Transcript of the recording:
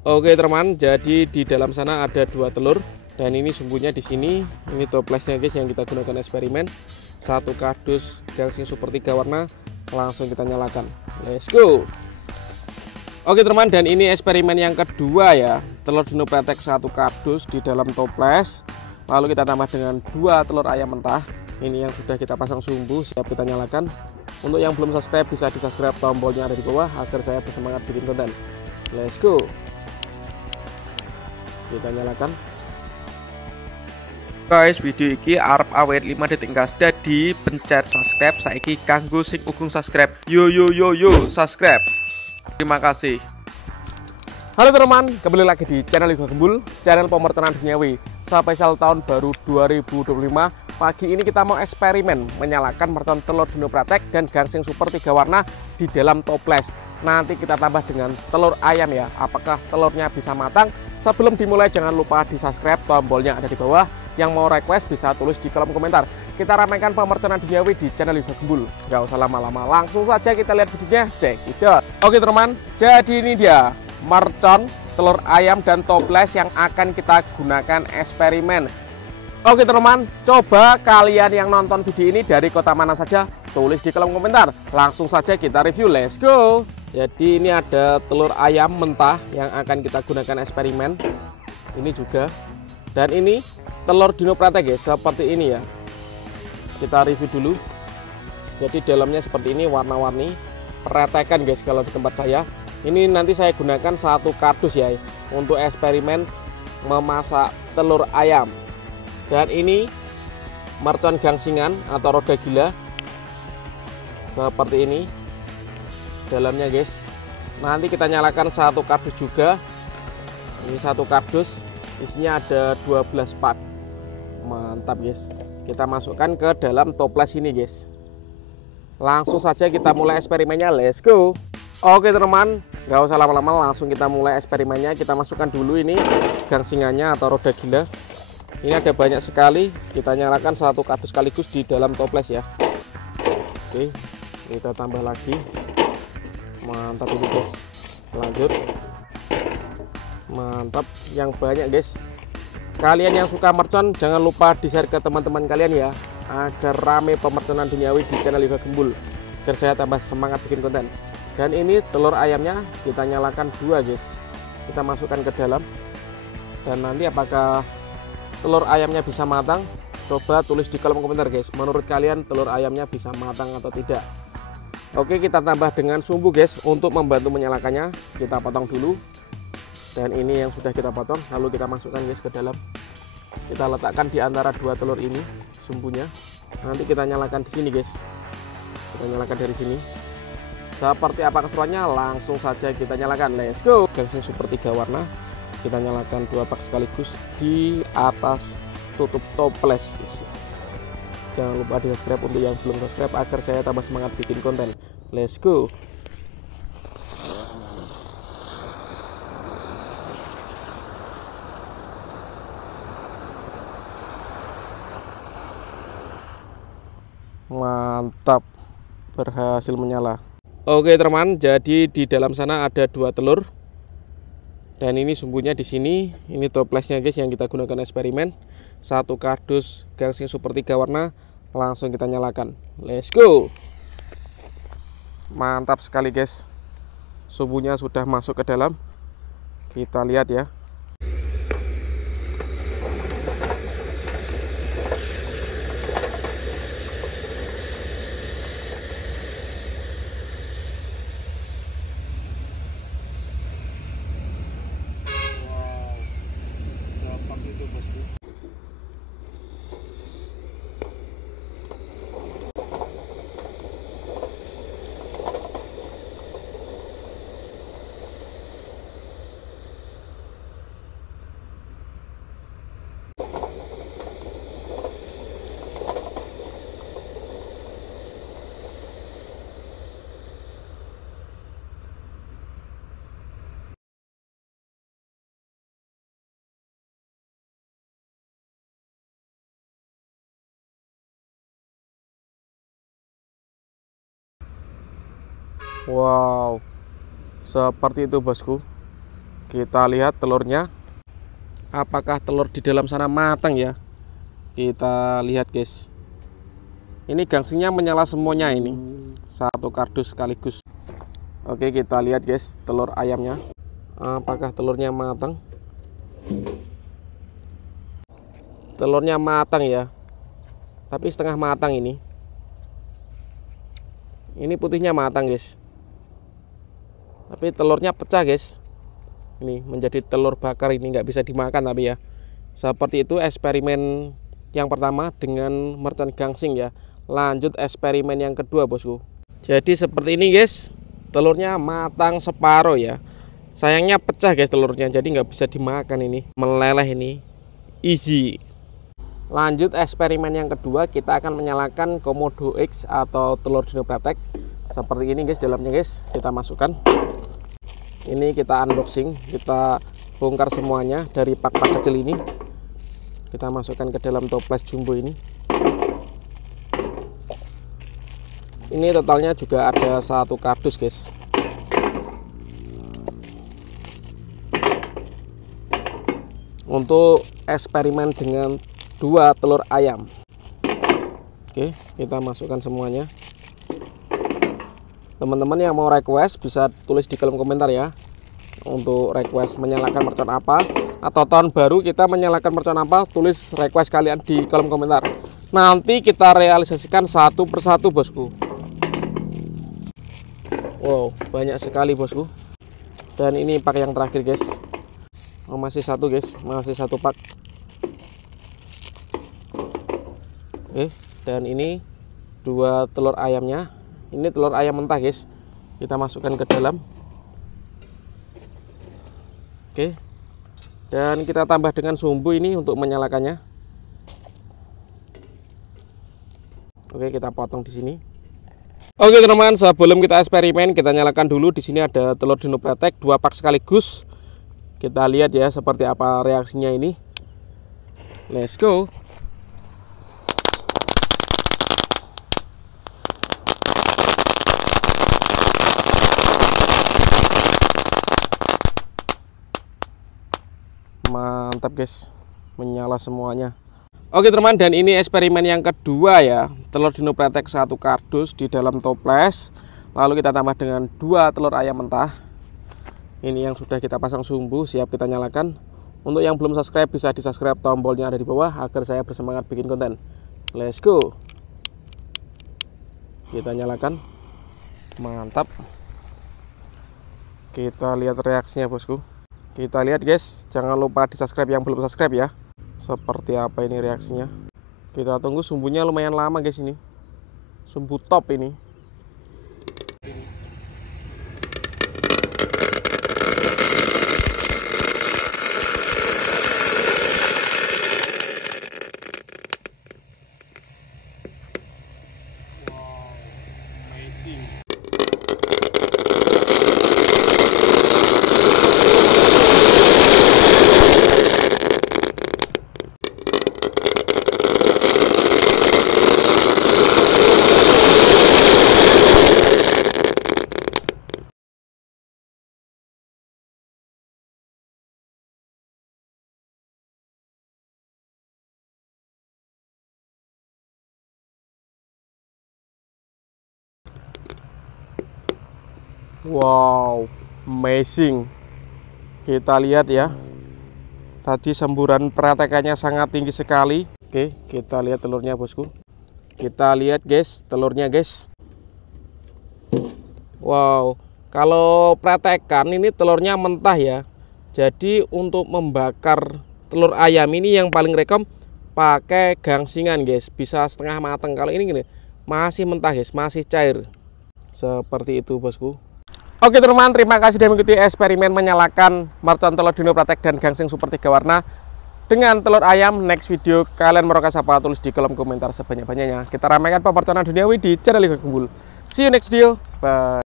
Oke teman, jadi di dalam sana ada dua telur dan ini sumbunya di sini. Ini toplesnya guys yang kita gunakan eksperimen. Satu kardus gangsing super 3 warna, langsung kita nyalakan. Let's go. Oke teman, dan ini eksperimen yang kedua ya. Telur dinopratek satu kardus di dalam toples. Lalu kita tambah dengan dua telur ayam mentah. Ini yang sudah kita pasang sumbu, siap kita nyalakan. Untuk yang belum subscribe bisa di subscribe, tombolnya ada di bawah agar saya bersemangat bikin konten. Let's go. Kita nyalakan guys. Video iki arep awet 5 detik gas, dadi pencet subscribe saiki kanggo sing ugung subscribe. Yo subscribe. Terima kasih. Halo teman, kembali lagi di channel Liga Gembul, channel pemertenan duniawi. Spesial tahun baru 2025. Pagi ini kita mau eksperimen menyalakan mercon telur dinopratek dan gangsing super 3 warna di dalam toples. Nanti kita tambah dengan telur ayam ya. Apakah telurnya bisa matang? Sebelum dimulai jangan lupa di subscribe, tombolnya ada di bawah. Yang mau request bisa tulis di kolom komentar. Kita ramaikan pemerconan duniawi di channel Liga Gembul. Gak usah lama-lama, langsung saja kita lihat videonya. Check it out. Oke teman, jadi ini dia mercon telur ayam dan toples yang akan kita gunakan eksperimen. Oke teman, coba kalian yang nonton video ini dari kota mana saja, tulis di kolom komentar. Langsung saja kita review, let's go. Jadi ini ada telur ayam mentah yang akan kita gunakan eksperimen. Ini juga. Dan ini telur dinopratek guys, seperti ini ya. Kita review dulu. Jadi dalamnya seperti ini, warna-warni. Pretekan guys kalau di tempat saya. Ini nanti saya gunakan satu kardus ya untuk eksperimen memasak telur ayam. Dan ini mercon gangsingan atau roda gila. Seperti ini dalamnya guys. Nanti kita nyalakan satu kardus juga. Ini satu kardus, isinya ada 12 part. Mantap guys. Kita masukkan ke dalam toples ini guys. Langsung saja kita mulai eksperimennya, let's go. Oke teman, nggak usah lama-lama, langsung kita mulai eksperimennya. Kita masukkan dulu ini gangsingannya atau roda gila. Ini ada banyak sekali. Kita nyalakan satu kardus sekaligus di dalam toples ya. Oke, kita tambah lagi. Mantap ini guys. Lanjut. Mantap, yang banyak guys. Kalian yang suka mercon jangan lupa di share ke teman-teman kalian ya, agar rame pemerconan duniawi di channel Liga Gembul, agar saya tambah semangat bikin konten. Dan ini telur ayamnya kita nyalakan dua guys. Kita masukkan ke dalam. Dan nanti apakah telur ayamnya bisa matang? Coba tulis di kolom komentar guys. Menurut kalian telur ayamnya bisa matang atau tidak? Oke, kita tambah dengan sumbu guys. Untuk membantu menyalakannya kita potong dulu. Dan ini yang sudah kita potong, lalu kita masukkan guys ke dalam. Kita letakkan di antara dua telur ini sumbunya. Nanti kita nyalakan di sini guys. Kita nyalakan dari sini. Seperti apa keseruannya, langsung saja kita nyalakan, let's go. Gangsing super 3 warna kita nyalakan dua pak sekaligus di atas tutup toples guys. Jangan lupa di subscribe untuk yang belum subscribe agar saya tambah semangat bikin konten. Let's go. Mantap, berhasil menyala. Oke teman, jadi di dalam sana ada dua telur. Dan ini sumbunya di sini. Ini toplesnya guys yang kita gunakan eksperimen. Satu kardus gangsing super 3 warna, langsung kita nyalakan. Let's go. Mantap sekali guys. Sumbunya sudah masuk ke dalam. Kita lihat ya. Wow, seperti itu bosku. Kita lihat telurnya. Apakah telur di dalam sana matang ya? Kita lihat guys. Ini gangsingnya menyala semuanya ini. Satu kardus sekaligus. Oke, kita lihat guys telur ayamnya. Apakah telurnya matang? Telurnya matang ya. Tapi setengah matang ini. Ini putihnya matang guys. Tapi telurnya pecah guys. Ini menjadi telur bakar, ini nggak bisa dimakan tapi ya. Seperti itu eksperimen yang pertama dengan mercon gangsing ya. Lanjut eksperimen yang kedua bosku. Jadi seperti ini guys. Telurnya matang separuh ya. Sayangnya pecah guys telurnya, jadi nggak bisa dimakan ini. Meleleh ini. Easy. Lanjut eksperimen yang kedua, kita akan menyalakan Komodo X atau telur dinopratek. Seperti ini guys dalamnya guys. Kita masukkan. Ini kita unboxing, kita bongkar semuanya dari pak-pak kecil ini. Kita masukkan ke dalam toples jumbo ini. Ini totalnya juga ada satu kardus guys. Untuk eksperimen dengan 2 telur ayam. Oke, kita masukkan semuanya. Teman-teman yang mau request bisa tulis di kolom komentar ya. Untuk request menyalakan mercon apa, atau tahun baru kita menyalakan mercon apa, tulis request kalian di kolom komentar. Nanti kita realisasikan satu persatu bosku. Wow, banyak sekali bosku. Dan ini pak yang terakhir guys. Masih satu guys, masih satu pak. Oke, dan ini 2 telur ayamnya. Ini telur ayam mentah guys. Kita masukkan ke dalam. Oke. Dan kita tambah dengan sumbu ini untuk menyalakannya. Oke, kita potong di sini. Oke teman-teman, sebelum kita eksperimen, kita nyalakan dulu. Di sini ada telur dinopratek 2 pak sekaligus. Kita lihat ya seperti apa reaksinya ini. Let's go. Mantap guys, menyala semuanya. Oke teman, dan ini eksperimen yang kedua ya. Telur dinopratek 1 kardus di dalam toples. Lalu kita tambah dengan 2 telur ayam mentah. Ini yang sudah kita pasang sumbu, siap kita nyalakan. Untuk yang belum subscribe bisa di subscribe, tombolnya ada di bawah agar saya bersemangat bikin konten. Let's go. Kita nyalakan. Mantap. Kita lihat reaksinya bosku. Kita lihat guys, jangan lupa di subscribe yang belum subscribe ya. Seperti apa ini reaksinya. Kita tunggu, sumbunya lumayan lama guys ini. Sumbu top ini. Wow, amazing. Wow, amazing. Kita lihat ya. Tadi semburan pratekannya sangat tinggi sekali. Oke, kita lihat telurnya bosku. Kita lihat guys, telurnya guys. Wow, kalau pratekan ini telurnya mentah ya. Jadi untuk membakar telur ayam ini yang paling rekom pakai gangsingan guys. Bisa setengah matang. Kalau ini gini, masih mentah guys, masih cair. Seperti itu bosku. Oke teman-teman, terima kasih sudah mengikuti eksperimen menyalakan mercon telur dinopratek dan gangsing super 3 warna dengan telur ayam. Next video kalian mau request apa, tulis di kolom komentar sebanyak-banyaknya. Kita ramaikan pemerconan duniawi di channel Liga Gembul. See you next video. Bye.